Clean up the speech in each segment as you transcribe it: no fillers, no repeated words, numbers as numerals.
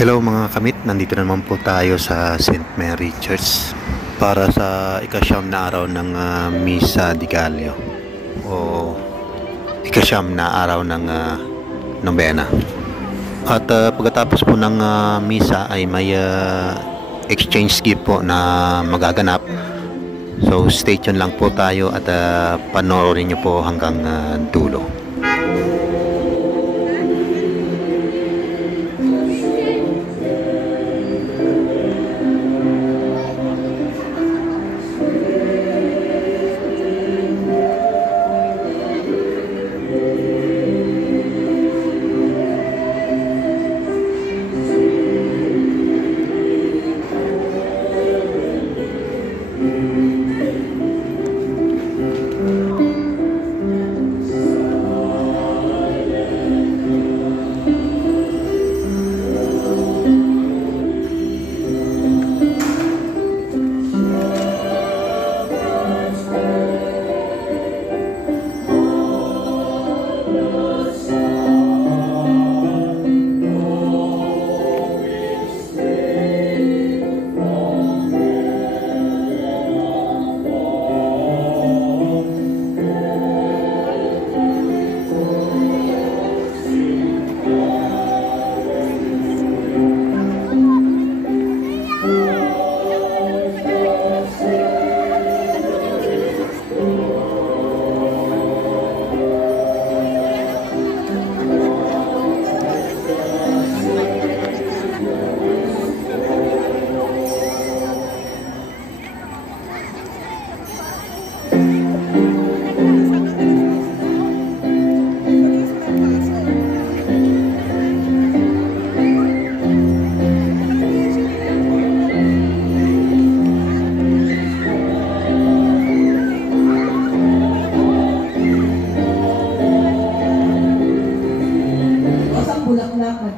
Hello mga kamit, nandito na naman po tayo sa St. Mary Church para sa ikasyam na araw ng Misa di Gallio o ikasyam na araw ng Nobena. At pagkatapos po ng Misa ay may exchange gift po na magaganap. So stay tuned lang po tayo at panoorin nyo po hanggang dulo.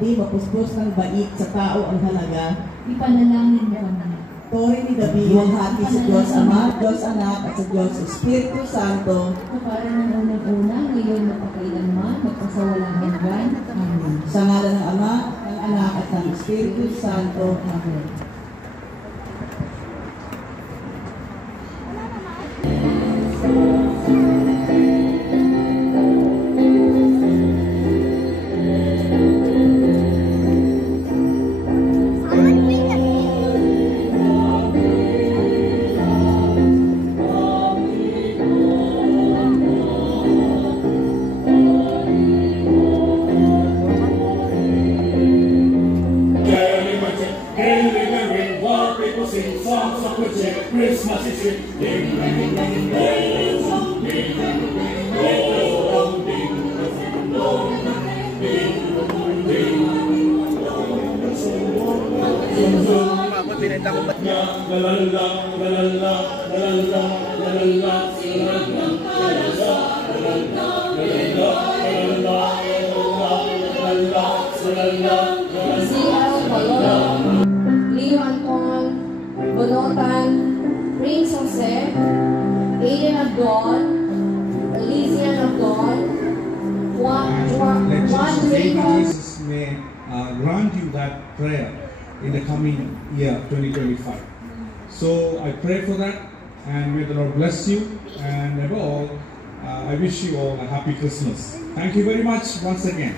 Mapuspos ng bait sa tao ang halaga. Ipanalangin mo kami. Tori ni David, hati sa Diyos Ama, Diyos Anak, at sa Diyos Espiritu Santo. Para ng unang-una, ngayon mapakailanman, magpasawalang hanggan. Amen. Sa ngalan ng Ama, ng Anak, at ng Espiritu Santo. Amen. Christmas is here. Ding, ding, ding, ding, ding, dong, ding, ding, dong, ding, dong, ding, ding, Leo Anton, Bonotan, Prince Jose, Aiden of God, Elysian of God, Juan Jesus may grant you that prayer in the coming year 2025. So I pray for that, and may the Lord bless you, and above all, I wish you all a happy Christmas. Thank you very much once again.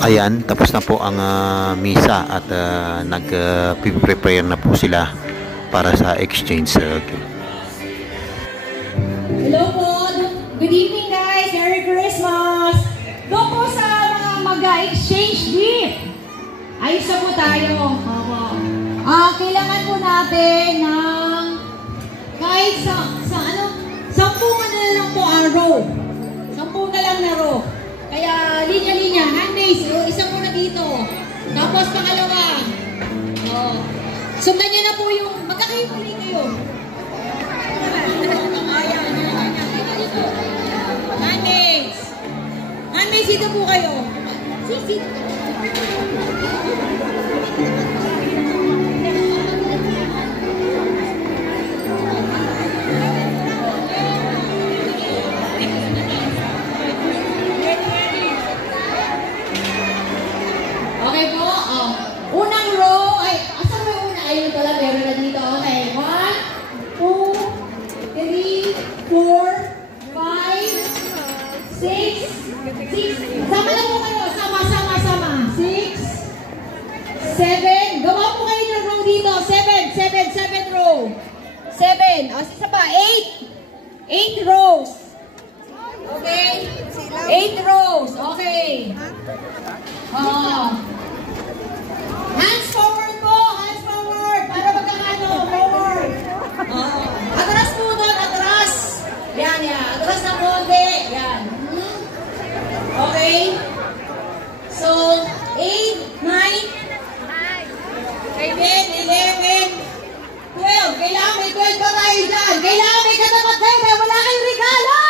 Ayan, tapos na po ang misa at nag-prepare na po sila para sa exchange. Hello po! Good evening guys! Merry Christmas! Doon po sa mga mag-exchange gift. Ayos na po tayo. Kailangan po natin ng kahit sa 10 na lang po ang row. 10 na lang na row. Kaya linya-linya, hand raise, isa muna dito. Tapos pangalawa. Oo. Sundan niyo na po yung magkakahiwalay kayo. Handmates. Handmates, dito po kayo. Sit. Okay po. Oh. Unang row. Ay, asan mo yung una? Ayun pala, meron na dito. Okay. 1, 2, 3, 4, 5, 6. Sama lang po kayo. Sama. 6, 7. Gawa po kayo ng row dito. 7 row. 7. O, isa pa. 8 rows. Okay? 8 rows. Okay. Hands forward po. Hands forward. Para magkakano. Forward. Atras po doon. Atras. Yan. Atras na konti. Yan. Okay. So, 8, 9, 10, 11, 12. Kailangan may 12 pa tayo dyan. Kailangan may katapat kayo. Wala kayong regalo.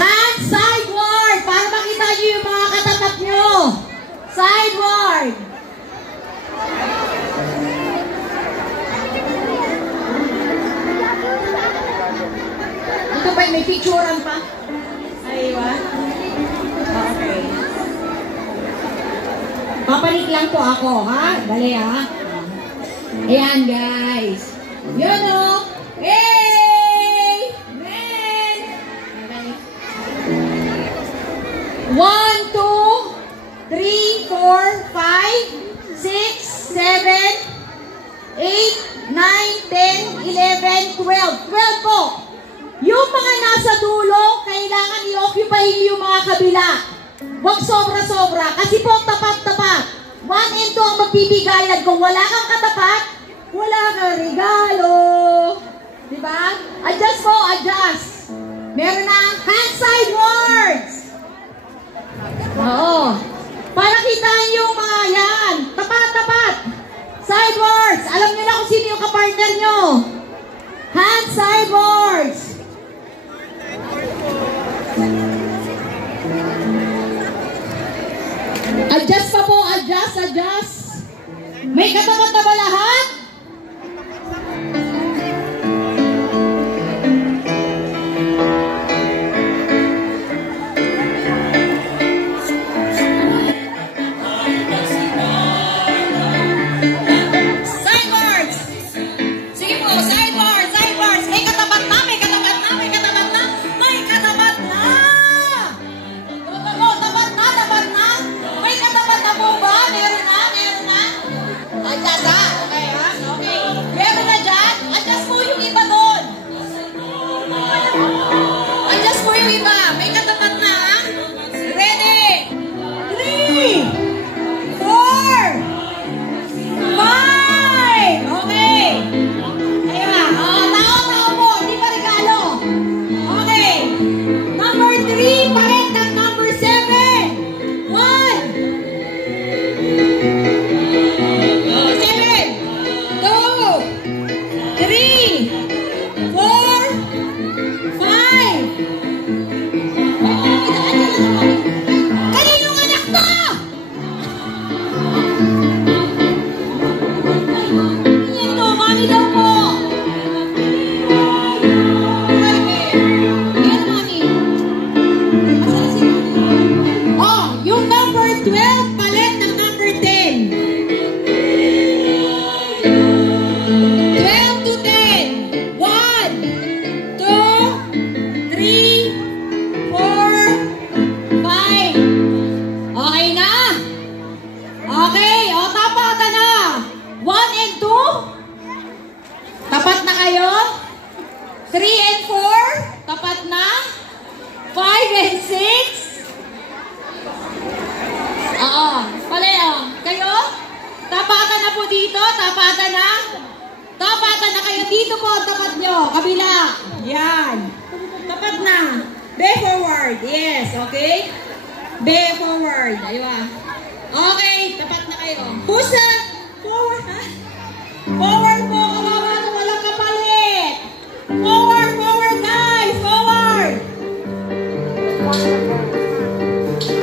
Hands sideward. Para makita nyo yung mga katapat nyo. Sideward. Ito ba may picturean pa? Aywa. Okay. Papanik lang po ako, ha? Dali, ha? Ayan, guys. Yun, o. Hey! Man! Okay. 1, 2, 3, 4, 5, 6, 7, 8, 9, 10, 11, 12. 12 po. Yung mga nasa dulo, kailangan i-occupy yung mga kabila. Huwag sobra-sobra. Kasi po, tapat-tapat. 1 and 2 ang magbibigayan. Kung wala kang katapat, wala kang regalo. Diba? Adjust po, adjust. Meron na hand sidewards. Oo. Para kitaan yung mga yan. Tapat-tapat. Sidewards. Alam nyo na kung sino yung kapartner nyo. Hand sidewards. Adjust pa po. Adjust. May katapat na ba lahat? Dito po, tapat nyo. Kabila. Yan. Tapat na. Be forward. Yes, okay? Be forward. Ayun. Okay, tapat na kayo. kayo. Who's the forward, ha? Forward po, kawawa na walang kapalit. Forward, forward guys, forward.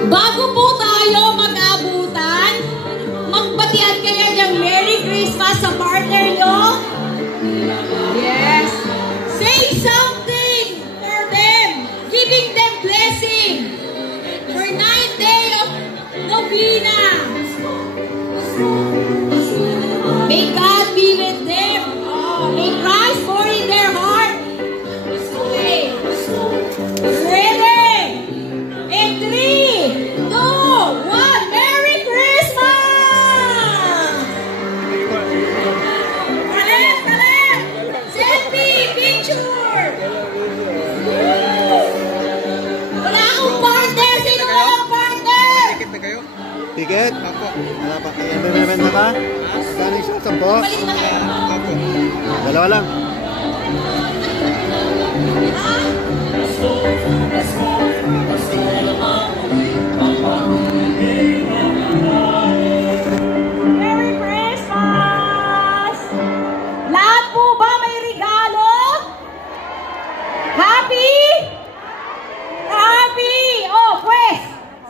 Bago po tayo mag-abutan, magbatian kayo ng Merry Christmas sa partner nyo. Yes. Say something for them, giving them blessing for 9th day of Novena. May God be with them. Oh, may Christ pour in their heart. Okay. Ready? In 3, 2, 1. Merry Christmas! Kalit, kalit! Selfie, picture! Wala akong partner. Sino ang partner? Ticket? Wala pa. May na ka? Galing sa 10? Balik na kayo. Dalawa lang. Merry Christmas! Lahat po ba may regalo? Happy? Happy! Oh, pues,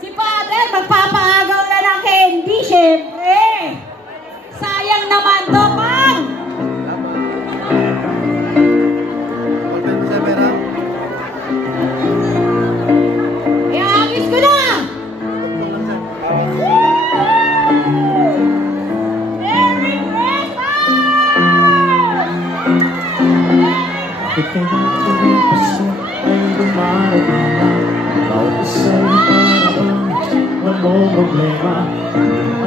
si Father magpapaagaw na ng candy, syempre. Sayang naman to, Ma'am. Iagis ko na! Merry Christmas! Ito na tuloy paso ay dumarating na. Bawat isa'y parang walang problema.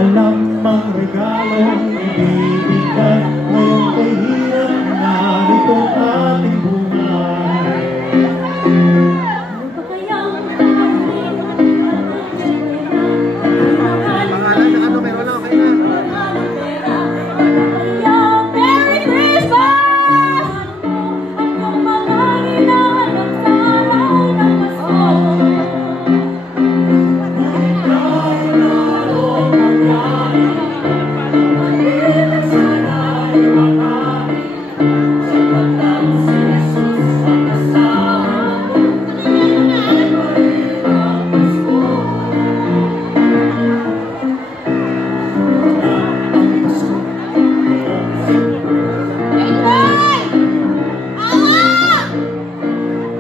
Alam ang regalong ibibigay. Ngayong kahirap na nito ating buhay. Merry Christmas!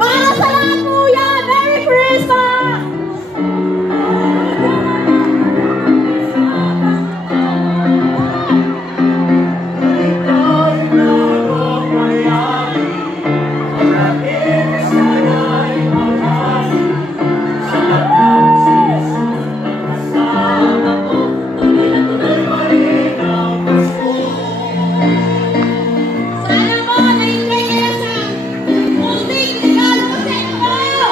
Para sa lahat po yan! Merry Christmas! Sana mo na-enjoy kayo sa munting regalo ko sa inyo!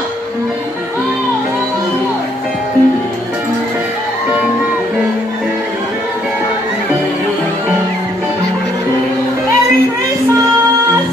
Merry Christmas!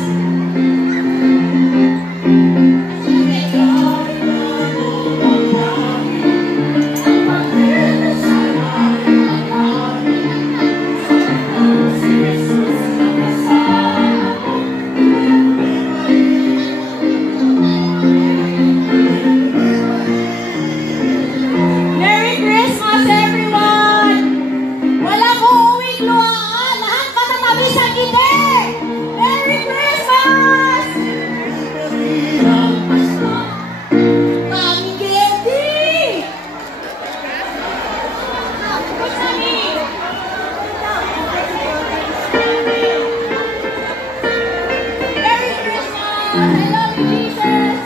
Merry Christmas, everyone! Walang uuwing luhaan! Lahat matatabi sa gite! Merry Christmas! Pangiti! Merry Christmas! I love you, Jesus!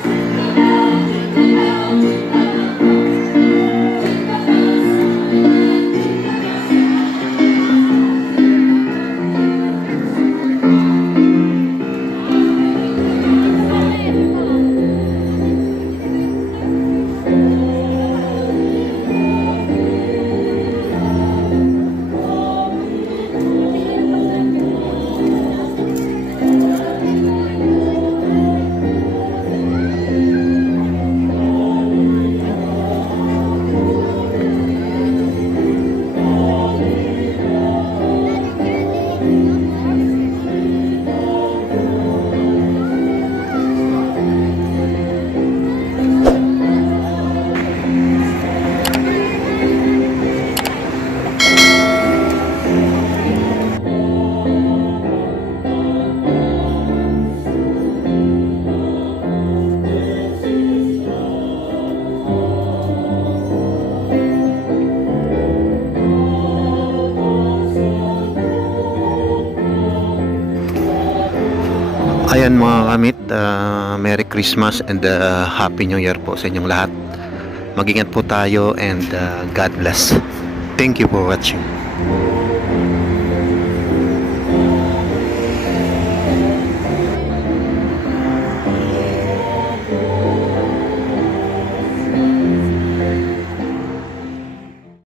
Kamamit, Merry Christmas and Happy New Year po sa inyong lahat. Mag-ingat po tayo and God bless. Thank you for watching.